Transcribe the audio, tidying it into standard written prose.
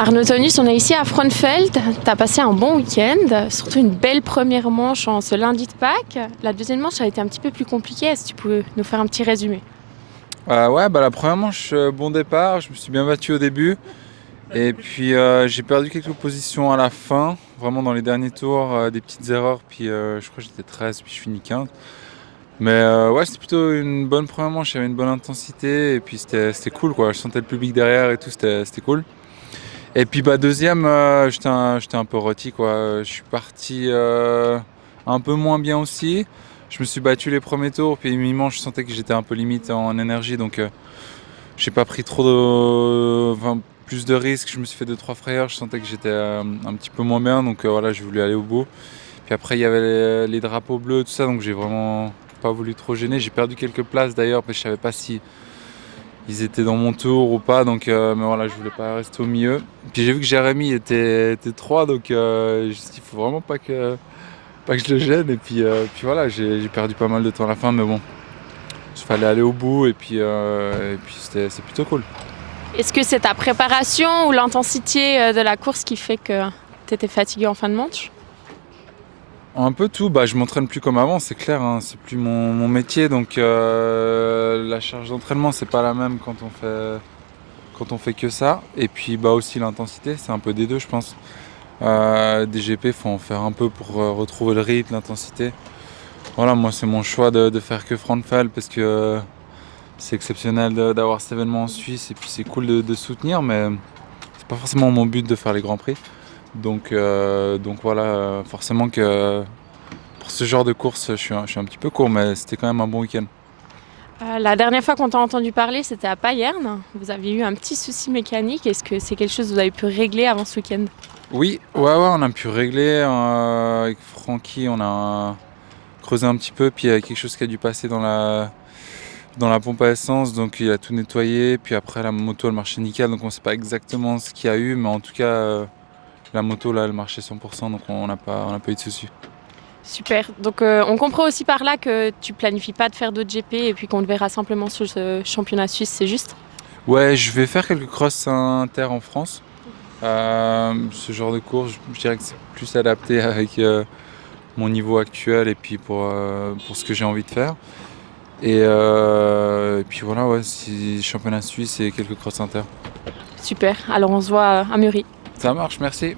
Arnaud Tonus, on est ici à Frauenfeld. Tu as passé un bon week-end, surtout une belle première manche en ce lundi de Pâques. La deuxième manche a été un petit peu plus compliquée. Est-ce que tu peux nous faire un petit résumé? Ouais, la première manche, bon départ, je me suis bien battu au début. Et puis j'ai perdu quelques positions à la fin, vraiment dans les derniers tours, des petites erreurs. Puis je crois que j'étais 13, puis je finis 15. Mais ouais, c'était plutôt une bonne première manche, il y avait une bonne intensité. Et puis c'était cool, quoi. Je sentais le public derrière et tout, c'était cool. Et puis deuxième, j'étais un peu rôti, quoi. Je suis parti un peu moins bien aussi. Je me suis battu les premiers tours, puis mi-manche, je sentais que j'étais un peu limite en énergie. Donc j'ai pas pris plus de risques. Je me suis fait 2-3 frayeurs. Je sentais que j'étais un petit peu moins bien. Donc voilà, j'ai voulu aller au bout. Puis après, il y avait les drapeaux bleus, tout ça. Donc j'ai vraiment pas voulu trop gêner. J'ai perdu quelques places d'ailleurs, parce que je savais pas si ils étaient dans mon tour ou pas. Donc, mais voilà, je voulais pas rester au milieu. Puis j'ai vu que Jérémy était 3. Donc je me suis dit, il faut vraiment pas que je le gêne. Et puis voilà, j'ai perdu pas mal de temps à la fin. Mais bon, il fallait aller au bout. Et puis c'est plutôt cool. Est-ce que c'est ta préparation ou l'intensité de la course qui fait que tu étais fatigué en fin de manche? Un peu tout, je m'entraîne plus comme avant, c'est clair, hein, c'est plus mon métier, donc la charge d'entraînement c'est pas la même quand on fait que ça. Et puis aussi l'intensité, c'est un peu des deux je pense. Des GP, faut en faire un peu pour retrouver le rythme, l'intensité. Voilà, moi c'est mon choix de faire que Frankenfeld parce que c'est exceptionnel d'avoir cet événement en Suisse et puis c'est cool de soutenir, mais c'est pas forcément mon but de faire les grands prix. Donc voilà, forcément que pour ce genre de course, je suis un petit peu court, mais c'était quand même un bon week-end. La dernière fois qu'on t'a entendu parler, c'était à Payerne. Vous aviez eu un petit souci mécanique. Est-ce que c'est quelque chose que vous avez pu régler avant ce week-end? Oui, ouais, on a pu régler. Avec Francky, on a creusé un petit peu, puis il y a quelque chose qui a dû passer dans la pompe à essence, donc il a tout nettoyé. Puis après, la moto, elle marchait nickel, donc on ne sait pas exactement ce qu'il y a eu, mais en tout cas, la moto, là, elle marchait 100%, donc on n'a pas eu de soucis. Super. Donc on comprend aussi par là que tu planifies pas de faire d'autres GP et puis qu'on te verra simplement sur ce championnat suisse, c'est juste? Ouais, je vais faire quelques crosses inter en France. Ce genre de course, je dirais que c'est plus adapté avec mon niveau actuel et puis pour ce que j'ai envie de faire. Et puis voilà, ouais, si championnat suisse et quelques cross inter. Super. Alors on se voit à Muri. Ça marche, merci.